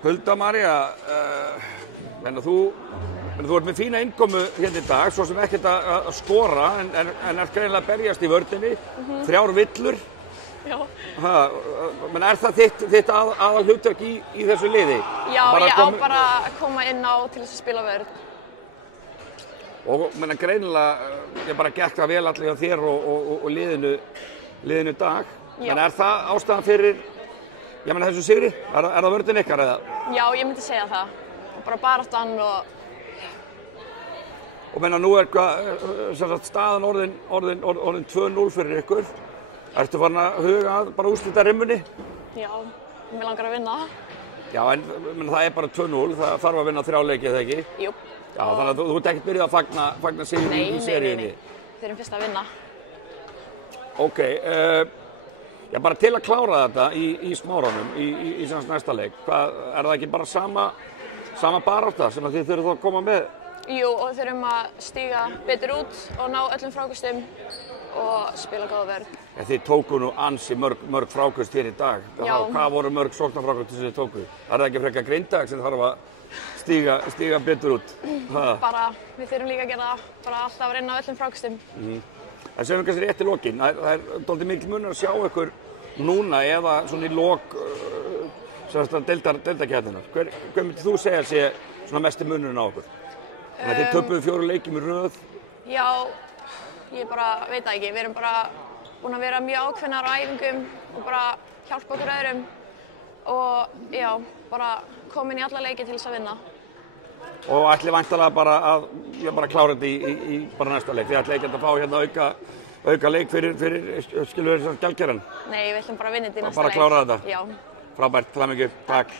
Hulda María, þú ert með fína innkomu hérna í dag, svo sem ekkert að skora, en ert greinilega að berjast í vörninni, 3 villur. Já. Er það þitt aðal hlutverk í þessu liði? Já, ég á bara að koma inn á til þess að spila vörn. Og greinilega, ég bara gekk það vel allir hjá þér og liðinu í dag. Já. Er það ástæðan fyrir, þessu sigri? Er það vörnin ykkar eða? Já, ég myndi segja það. Bara baráttan og... Og nú staðan orðin 2-0 fyrir ykkur. Ertu farin að huga að bara úrslita rimmunni? Já, mér langar að vinna. Já, en það er bara 2-0, það þarf að vinna 3 leiki, eða ekki? Jú. Já, þannig að þú ert ekkert byrjuð að fagna sigri í seríunni. Nei. Við erum fyrst að vinna. Ok, bara til að klára þetta í Smáranum, í næsta leik, er það ekki bara sama barátta sem þið þurfum að koma með? Jú, og við þurfum að stíga betur út og ná öllum frákostum og spila góða vörn. Þið tóku nú ansi mörg frákost hér í dag. Já. Hvað voru mörg sóknarfrákost sem þið tóku? Er það ekki frekar Grindavík sem þarf að stíga betur út? Við þurfum líka að gera það, bara alltaf að reyna á öllum frákostum. En segjum við kannski rétt í lokin, það er dálítið mikil munur að sjá ykkur núna eða svona í lok deildakeppninnar. Hver myndir þú segja sé svona mesti munurinn á okkur? Þannig að þið töpuðu 4 leikjum í röð. Já, ég bara veit það ekki. Við erum bara búin að vera mjög ákveðnar á æfingum og bara hjálpa okkur öðrum og já, bara komin í alla leiki til þess að vinna. Og ætli væntanlega bara að klára þetta í bara næsta leik. Þið ætli ekki að fá hérna auka leik fyrir skilur þessar gjaldkeran? Nei, við ætlum bara að vinna þetta í næsta leik. Bara klára þetta? Já. Frábært, það mikið. Takk.